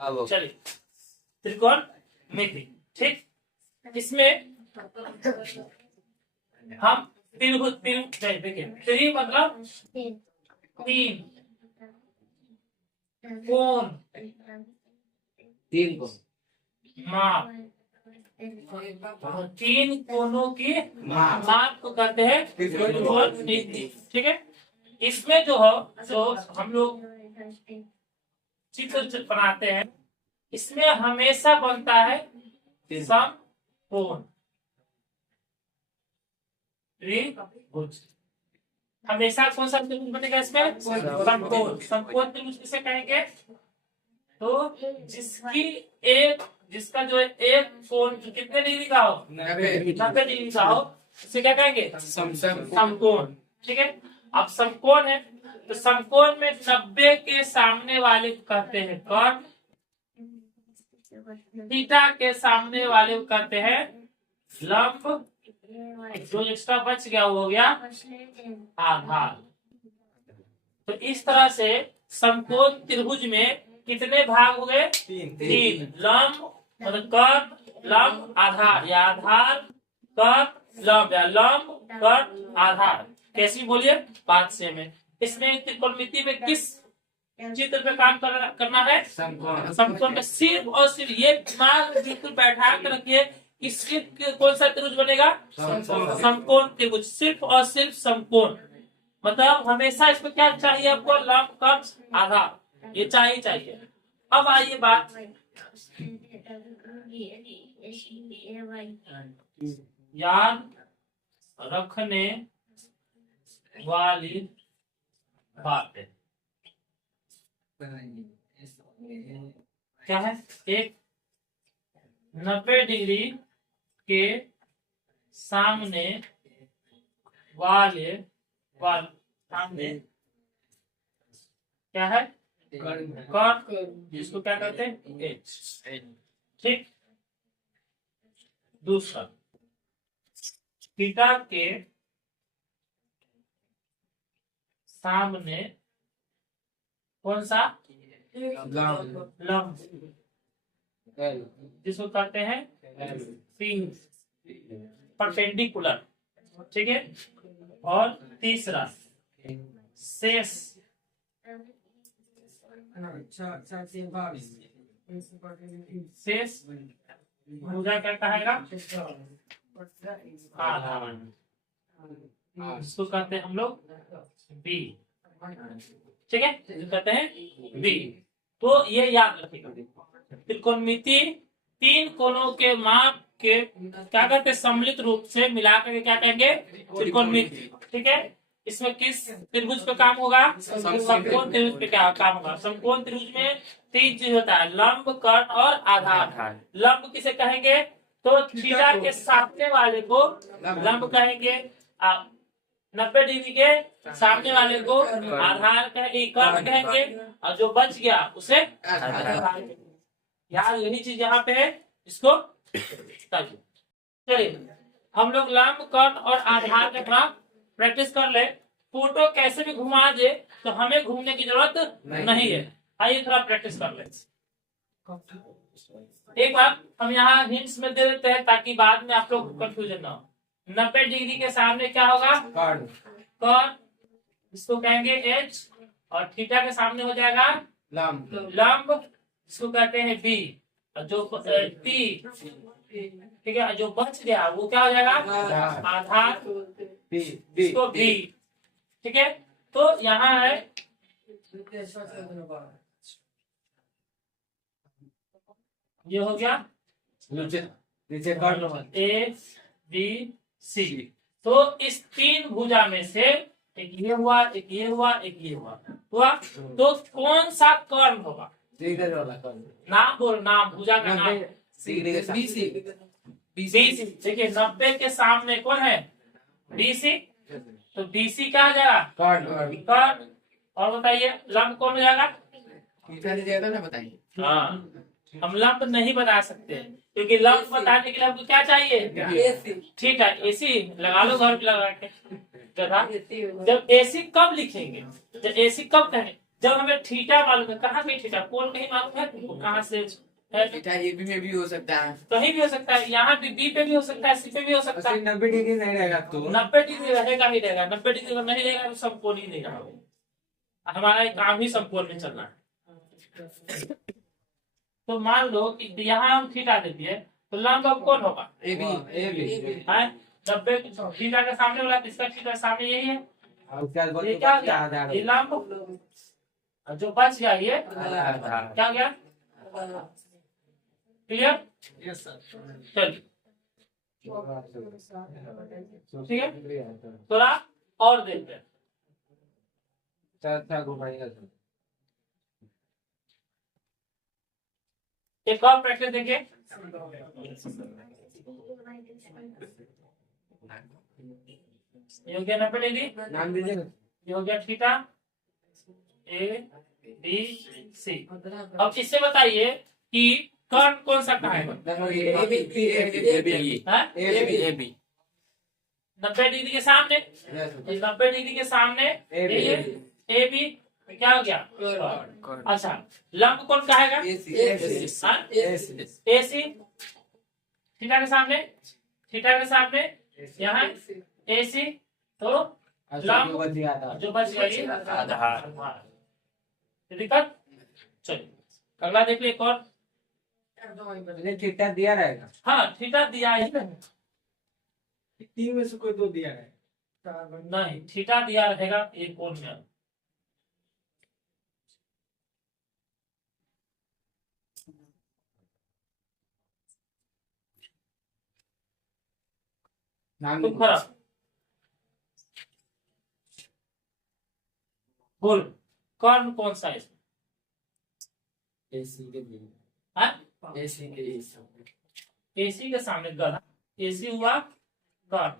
चलिए त्रिकोण मिति, ठीक। इसमें हम त्रिभुज देखिए, त्रि मतलब तीन, कोण, माप, तीन कोणों की माप को कहते हैं त्रिकोण मिति, ठीक है। इसमें जो है जो हम लोग चित्र बनाते हैं, इसमें हमेशा बनता है समकोण, त्रिभुज। हमेशा कौन सा त्रिभुज बनेगा इसमें? समकोण। समकोण त्रिभुज किसे कहेंगे? तो जिसका जो एक कोण कितने डिग्री का हो? 90 डिग्री का हो, इसे क्या कहेंगे? समकोण, ठीक है। अब समकोण है तो समकोण में 90 के सामने वाले को कहते हैं कोण, थीटा के सामने वाले को कहते हैं लंब, जो एक्स्ट्रा बच गया वो हो गया आधार। तो इस तरह से समकोण त्रिभुज में कितने भाग हो गए? तीन। लंब मतलब कर्ण, लंब, आधार, या आधार, कर्ण, लंब, या लंब, कर्ण, आधार। कैसी बोलिए? बात से में। इसमें त्रिकोणमिति में किस चित्र पे काम करना है? समकोण में। सिर्फ और सिर्फ ये दिमाग बिल्कुल बैठा कर रखिए कि सिर्फ कौन सा त्रिभुज बनेगा? समकोण त्रिभुज, सिर्फ और सिर्फ समकोण। मतलब हमेशा इसमें क्या चाहिए आपको? लंब, कर्ण, आधार, ये चाहिए। अब आइए बात याद रखने वाली बात है। क्या है? एक 90 डिग्री के सामने वाले सामने क्या है? कर्ण, जिसको क्या कहते हैं? एच, ठीक। दूसरा, थीटा के सामने कौन सा? लंब, जिसको कहते हैं परपेंडिकुलर, ठीक है। और तीसरा शेष, शेष भुजा क्या कहेगा? आधार, जिसको कहते हैं हम लोग बी, ठीक है, कहते हैं बी। तो ये याद रखिएगा, त्रिकोणमिति तीन कोणों के माप के क्या कहते हैं? सम्मिलित रूप से मिलाकर के क्या कहेंगे? त्रिकोणमिति, ठीक है। इसमें किस त्रिभुज पे काम होगा? समकोण त्रिभुज पे क्या काम होगा? समकोण त्रिभुज में तीन चीज होता है, लंब, कर्ण और आधार। लंब किसे कहेंगे? तो थीटा के सामने वाले को लंब कहेंगे, 90 डिग्री के सामने वाले को आधार कहेंगे, कर्ण कहेंगे, और जो बच गया उसे आधार। यार यही चीज यहाँ पे है, इसको चलिए हम लोग लंब, कर्ण और आधार का थोड़ा प्रैक्टिस कर ले। फोटो कैसे भी घुमा दे तो हमें घूमने की जरूरत नहीं है। आइए थोड़ा प्रैक्टिस कर ले। एक बार हम यहाँ हिंट्स में दे देते हैं ताकि बाद में आप लोग कंफ्यूजन ना हो। 90 डिग्री के सामने क्या होगा? कर्ण, इसको कहेंगे एच, और थीटा के सामने हो जाएगा लंब, इसको कहते हैं बी, और जो टी, ठीक है, जो बच गया वो क्या हो जाएगा? आधार, इसको बी, ठीक है। तो यहाँ है ये हो गया ए बी सी। तो इस तीन भुजा में से एक ये हुआ, एक ये हुआ, एक ये हुआ। तो कौन सा कर्ण होगा? नाम बोलो, नाम, भुजा का नाम। बीसी। देखिए 90 के सामने कौन है? बीसी। तो बीसी क्या हो जाएगा? कर्ण। और बताइए लंब कौन हो जाएगा? बताइए। हाँ, हम लंब नहीं बता सकते क्योंकि लंब बताने के लिए हमको क्या चाहिए? ठीक है, एसी लगा लो घर पे लगा के। जब एसी कब लिखेंगे? जब एसी कब कहेंगे? जब हमें थीटा मालूम है, कहाँ पे थीटा, कोण कहीं मालूम है, कहाँ से है, थीटा ए बी में भी हो सकता है, कहीं भी हो सकता है, यहाँ भी बी पे भी हो सकता है, सी पे भी हो सकता है। 90 डिग्री नहीं रहेगा तो 90 डिग्री रहेगा ही रहेगा, 90 डिग्री अगर नहीं रहेगा तो समकोण ही नहीं रहेगा, हमारा एक काम ही समकोण में चलना है। तो मान लो कि यहाँ हम थीटा दे दिए, तो लंब अब कौन होगा, ए बी है 90, थीटा के सामने वाला, इसका थीटा सामने यही है, और उसके बाद ये क्या गया, ये लंब, और जो बच गया ये क्या गया, क्लियर, यस सर, चलिए ठीक है, थोड़ा और देखते हैं, अच्छा घुमाएगा सर, एक और प्रैक्टिस देखिए, ये हो गया 90 डिग्री, नाम दीजिए, ये हो गया थीटा ए बी सी। अब इससे बताइए कि कौन कौन सा कहा है, ए बी 90 डिग्री के सामने, 90 डिग्री के सामने ए बी क्या हो गया, अच्छा लंब कौन कहेगा, ए सी, थीटा के सामने यहाँ ए सी, तो लंब जो बच गया ये आधार, दिक्कत, चलिए अगला देख लीजिए, एक और, थीटा दिया रहेगा, हाँ थीटा दिया ही नहीं, तीन में से कोई दो दिया रहेगा, नहीं थीटा दिया रहेगा एक कोण में, नाम तुम खरा बोल कौन कौन सा है इसमें, एसी के भी, हाँ? एसी के एसी के सामने गधा, एसी हुआ कौन,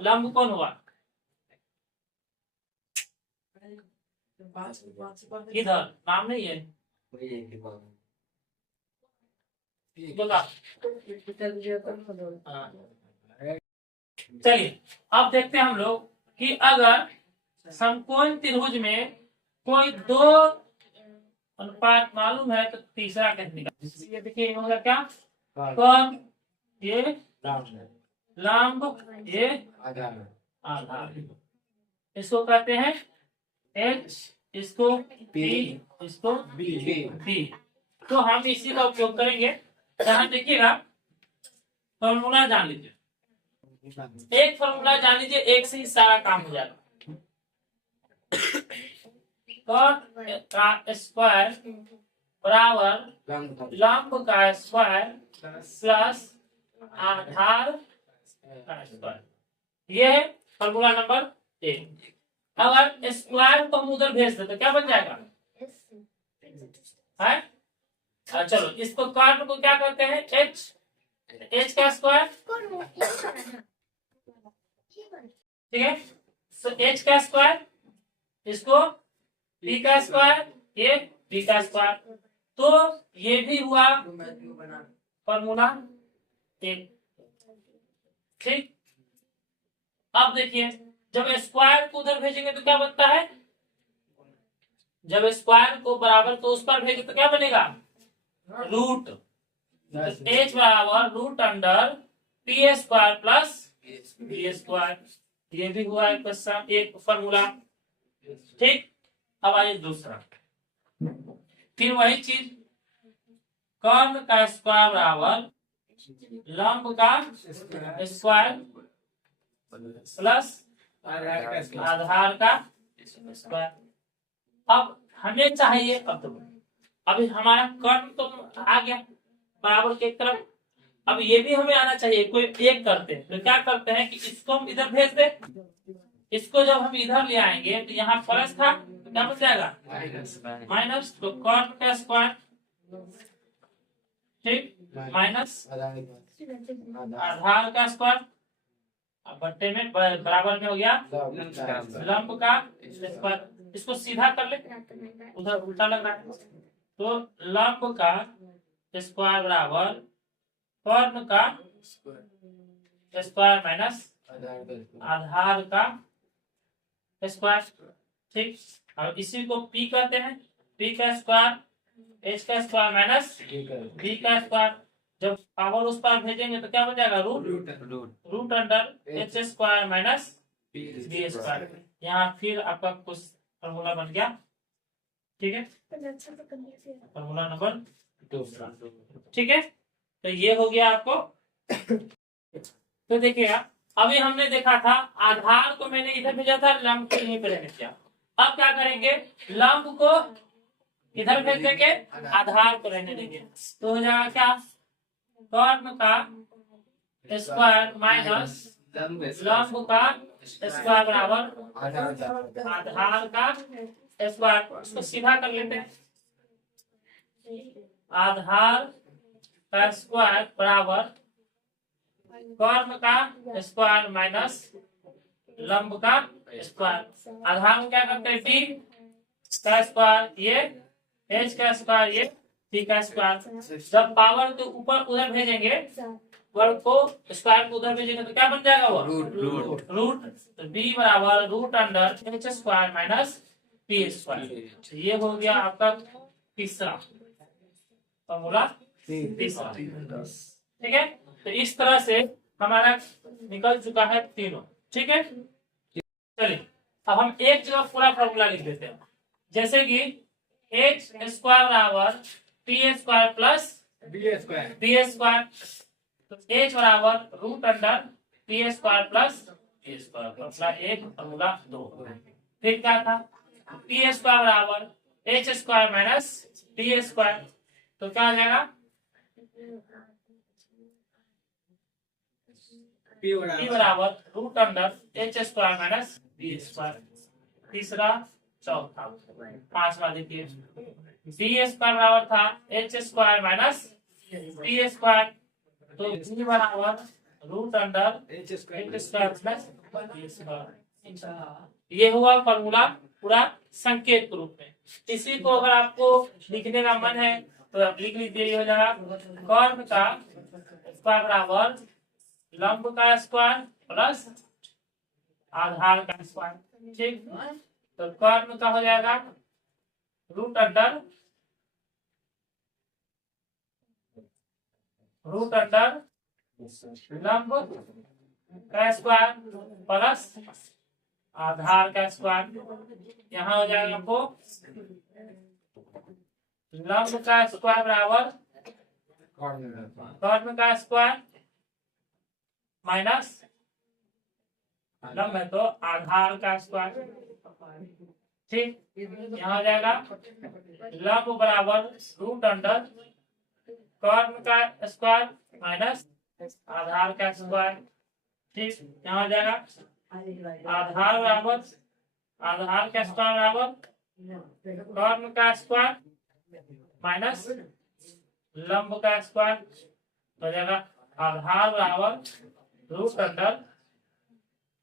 लंब कौन हुआ, इधर नाम नहीं है, बोला, हाँ। चलिए अब देखते हैं हम लोग कि अगर समकोण त्रिभुज में कोई दो अनुपात मालूम है तो तीसरा कैसे निकाल, ये देखिए होगा क्या, कौन ये लंब ये आधार, इसको कहते हैं एच, इसको पी, इसको बी। तो हम इसी का उपयोग करेंगे, यहाँ देखिएगा फॉर्मूला जान लीजिए, एक फॉर्मूला जान लीजिए, एक से ही सारा काम हो जाएगा, का स्क्वायर बराबर लंब का स्क्वायर प्लस आधार का स्क्वायर, ये है फॉर्मूला नंबर एक। अगर स्क्वायर को हम उधर भेज दे तो क्या बन जाएगा, है चलो इसको कॉर्ड को क्या करते हैं, एच का स्क्वायर, ठीक है, सो एच का स्क्वायर, इसको बी का स्क्वायर, ये बी का स्क्वायर, तो ये भी हुआ फॉर्मूला एक, ठीक। अब देखिए जब स्क्वायर को उधर भेजेंगे तो क्या बनता है, जब स्क्वायर को बराबर को उस पर भेजे तो क्या बनेगा, रूट, एच बराबर root under P square plus B square, ये भी हुआ एक फॉर्मूला, ठीक। अब आइए दूसरा, फिर वही चीज, कर्ण का स्क्वायर बराबर लंब का स्क्वायर प्लस आधार का स्क्वायर। अब हमें चाहिए, अभी हमारा कर्ण तो आ गया बराबर के एक तरफ, अब ये भी हमें आना चाहिए, कोई एक करते हैं तो क्या करते हैं कि इसको हम इधर भेज दे, इसको जब हम इधर ले आएंगे तो यहाँ प्लस था तो क्या बन जाएगा माइनस, तो कॉर्न का स्क्वायर, ठीक, माइनस आधार का स्क्वायर, बट्टे में बराबर में हो गया लंब का स्क्वायर, इसको सीधा कर ले, उधर उल्टा लग रहा है, तो लंब का स्क्वायर बराबर कॉर्न का स्क्वायर माइनस आधार का स्क्वायर, ठीक। और इसी को पी कहते हैं, पी का स्क्वायर एच का स्क्वायर माइनस बी का स्क्वायर। जब पावर उस पर भेजेंगे तो क्या बन जाएगा, root under H square minus B square. यहाँ फिर आपका कुछ फॉर्मूला बन गया, ठीक है, फॉर्मूला नंबर 2। ठीक है, तो ये हो गया आपको। तो देखिएगा, अभी हमने देखा था आधार को मैंने इधर भेजा था, लंब को यहीं पे रहने दिया। अब क्या करेंगे, लंब को इधर भेज देंगे, आधार को रहने देंगे, तो हो जाएगा क्या, कर्ण का स्क्वायर माइनस लंब का स्क्वायर बराबर आधार का स्क्वायर। इसको सीधा कर लेते हैं, आधार का स्क्वायर बराबर कर्ण का स्क्वायर माइनस लंब का स्क्वायर। आधार में क्या करते हैं, डी का स्क्वायर ये, एच का स्क्वायर ये, सी का स्क्वायर। जब पावर तो ऊपर उधर भेजेंगे, वर्ग को स्क्वायर को उधर भेजेंगे तो क्या बन जाएगा, वो रूट। तो बी बराबर root under H square minus P square. ये हो गया आपका तीसरा फॉर्मूला, तीसरा। ठीक है, तो इस तरह से हमारा निकल चुका है तीनों। ठीक है, चलिए अब हम एक जगह पूरा फॉर्मूला लिख देते हैं, जैसे कि एच स्क्वायर बराबर P square plus B square. तो एच बराबर root under P square plus B square, formula 1 formula 2। फिर क्या था, पी स्क्वायर बराबर H square minus D square, तो क्या आ जाएगा, पी बराबर root under H square minus B square. तीसरा, चौथा, पांचवा देखिए, बी स्क्वायर बराबर था H square minus B square, तो बी बराबर root under H square plus B square. ये हुआ फॉर्मूला पूरा संकेत के रूप में। इसी को अगर आपको लिखने का मन है तो आप लिख लीजिए, ये हो जाएगा कर्ण का स्क्वायर बराबर लंब का स्क्वायर प्लस आधार का स्क्वायर। ठीक, तो कर्ण का हो जाएगा रूट अंडर लंब का स्क्वायर प्लस आधार का स्क्वायर। यहाँ हो जाएगा आपको लंब का स्क्वायर बराबर कर्ण का स्क्वायर माइनस लंब है तो आधार का स्क्वायर। ठीक, यहाँ हो जाएगा लंब बराबर रूट अंडर कर्ण का स्क्वायर माइनस आधार का स्क्वायर। ठीक, यहाँ हो जाएगा आधार बराबर आधार का स्क्वायर बराबर कर्ण का स्क्वायर माइनस लंब का स्क्वायर। हो जाएगा आधार बराबर रूट अंडर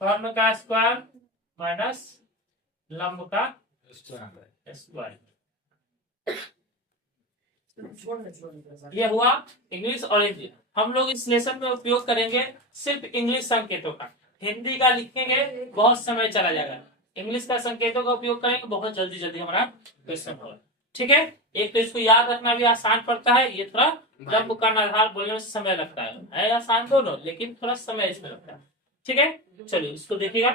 कर्ण का स्क्वायर माइनस लंब का स्क्वायर। ये हुआ इंग्लिश और हिंदी। हम लोग इस लेसन में उपयोग करेंगे सिर्फ इंग्लिश संकेतों का, हिंदी का लिखेंगे बहुत समय चला जाएगा। इंग्लिश का संकेतों का उपयोग करेंगे, बहुत जल्दी जल्दी हमारा क्वेश्चन होगा। ठीक है, एक तो इसको याद रखना भी आसान पड़ता है, ये थोड़ा लंब कर्ण आधार बोलने में समय लगता है आसान दोनों, लेकिन थोड़ा समय इसमें लगता है। ठीक है, चलिए इसको देखिएगा।